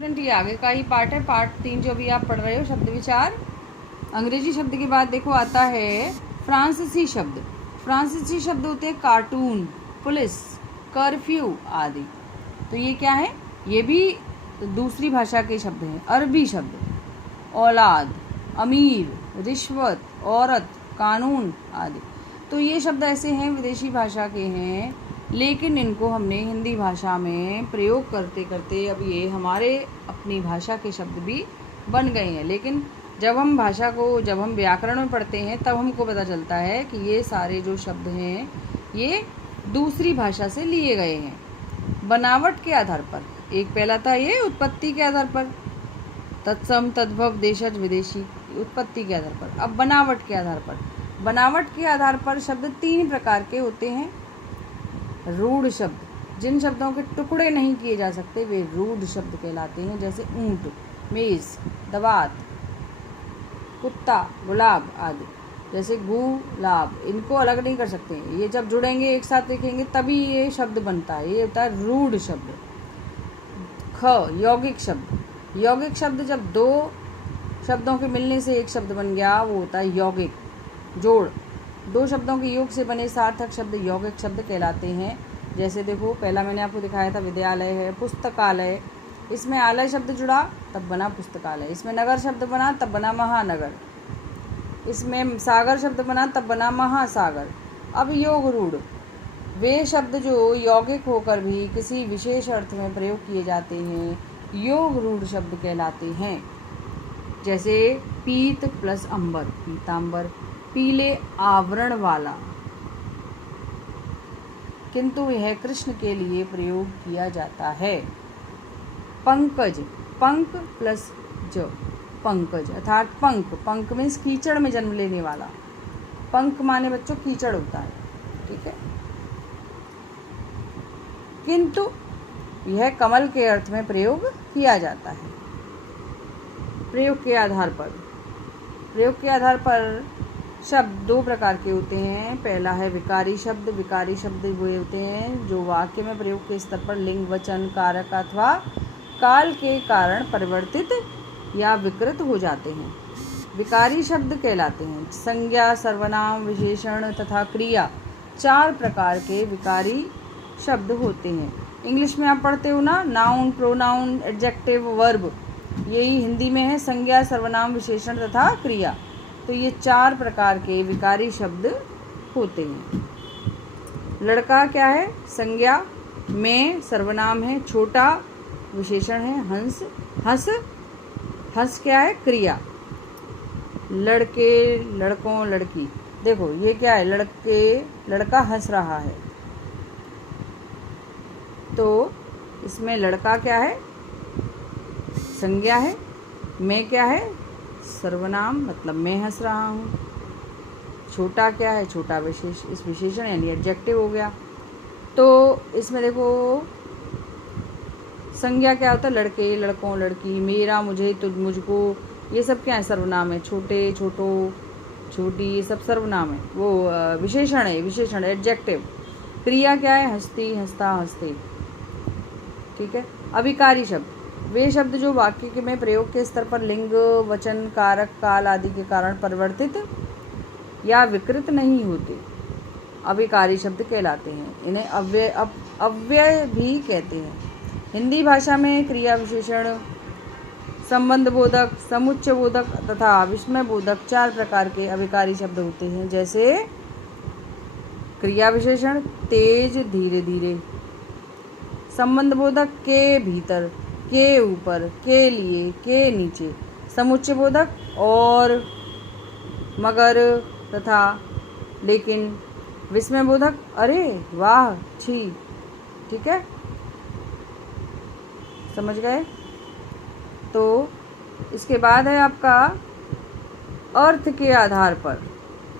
Student ये आगे का ही पार्ट है, पार्ट 3 जो भी आप पढ़ रहे हो, शब्द विचार। अंग्रेजी शब्द के बाद देखो आता है फ्रांसीसी शब्द। फ्रांसीसी शब्द होते हैं कार्टून, पुलिस, कर्फ्यू आदि। तो ये क्या है? ये भी दूसरी भाषा के शब्द हैं। अरबी शब्द, औलाद, अमीर, रिश्वत, औरत, कानून आदि। तो ये शब्द ऐसे हैं, विदेशी भाषा के हैं, लेकिन इनको हमने हिंदी भाषा में प्रयोग करते करते अब ये हमारे अपनी भाषा के शब्द भी बन गए हैं। लेकिन जब हम भाषा को, जब हम व्याकरण में पढ़ते हैं, तब हमको पता चलता है कि ये सारे जो शब्द हैं ये दूसरी भाषा से लिए गए हैं बनावट के आधार पर। एक पहला था ये उत्पत्ति के आधार पर, तत्सम, तद्भव, देशज, विदेशी, उत्पत्ति के आधार पर। अब बनावट के आधार पर, बनावट के आधार पर शब्द 3 प्रकार के होते हैं। रूढ़ शब्द, जिन शब्दों के टुकड़े नहीं किए जा सकते वे रूढ़ शब्द कहलाते हैं, जैसे ऊंट, मेज, दवात, कुत्ता, गुलाब आदि। जैसे गुलाब, इनको अलग नहीं कर सकते, ये जब जुड़ेंगे एक साथ लिखेंगे तभी ये शब्द बनता है, ये होता है रूढ़ शब्द। ख, यौगिक शब्द। यौगिक शब्द जब 2 शब्दों के मिलने से एक शब्द बन गया वो होता है यौगिक, जोड़। 2 शब्दों के योग से बने सार्थक शब्द यौगिक शब्द कहलाते हैं। जैसे देखो, पहला मैंने आपको दिखाया था विद्यालय है, पुस्तकालय, इसमें आलय शब्द जुड़ा तब बना पुस्तकालय, इसमें नगर शब्द बना तब बना महानगर, इसमें सागर शब्द बना तब बना महासागर। अब योग रूढ़, वे शब्द जो यौगिक होकर भी किसी विशेष अर्थ में प्रयोग किए जाते हैं योग रूढ़ शब्द कहलाते हैं। जैसे पीत प्लस अंबर, पीतांबर, पीले आवरण वाला, किंतु यह कृष्ण के लिए प्रयोग किया जाता है। पंकज, पंक प्लस ज, पंकज अर्थात पंख, पंख मीन्स कीचड़ में जन्म लेने वाला, पंख माने बच्चों कीचड़ होता है, ठीक है। किंतु यह कमल के अर्थ में प्रयोग किया जाता है। प्रयोग के आधार पर, प्रयोग के आधार पर शब्द 2 प्रकार के होते हैं। पहला है विकारी शब्द। विकारी शब्द वे होते हैं जो वाक्य में प्रयोग के स्तर पर लिंग, वचन, कारक अथवा काल के कारण परिवर्तित या विकृत हो जाते हैं, विकारी शब्द कहलाते हैं। संज्ञा, सर्वनाम, विशेषण तथा क्रिया 4 प्रकार के विकारी शब्द होते हैं। इंग्लिश में आप पढ़ते हो ना, नाउन, प्रोनाउन, एडजेक्टिव, वर्ब, यही हिंदी में है संज्ञा, सर्वनाम, विशेषण तथा क्रिया। तो ये 4 प्रकार के विकारी शब्द होते हैं। लड़का क्या है? संज्ञा, में सर्वनाम है, छोटा विशेषण है, हंस, हंस, हंस क्या है? क्रिया। लड़के, लड़कों, लड़की, देखो ये क्या है? लड़के, लड़का हंस रहा है, तो इसमें लड़का क्या है? संज्ञा है, मैं क्या है? सर्वनाम, मतलब मैं हंस रहा हूँ। छोटा क्या है? छोटा विशेष, इस विशेषण यानी एडजेक्टिव हो गया। तो इसमें देखो संज्ञा क्या होता है? लड़के, लड़कों, लड़की, मेरा, मुझे, तुझ, मुझको, ये सब क्या है? सर्वनाम है। छोटे, छोटो, छोटी, ये सब सर्वनाम है। वो विशेषण है, विशेषण एडजेक्टिव। क्रिया क्या है? हंसती, हंसता, हंसते, ठीक है। अविकारी शब्द, वे शब्द जो वाक्य में प्रयोग के स्तर पर लिंग, वचन, कारक, काल आदि के कारण परिवर्तित या विकृत नहीं होते, अविकारी शब्द कहलाते हैं। इन्हें अव्यय भी कहते हैं। हिंदी भाषा में क्रिया विशेषण, संबंध बोधक, समुच्चय बोधक तथा विस्मय बोधक 4 प्रकार के अविकारी शब्द होते हैं। जैसे क्रिया विशेषण तेज, धीरे धीरे, संबंध बोधक के भीतर, के ऊपर, के लिए, के नीचे, समुच्चय बोधक और, मगर तथा, लेकिन, विस्मय बोधक अरे, वाह, छी, ठीक है, समझ गए। तो इसके बाद है आपका अर्थ के आधार पर।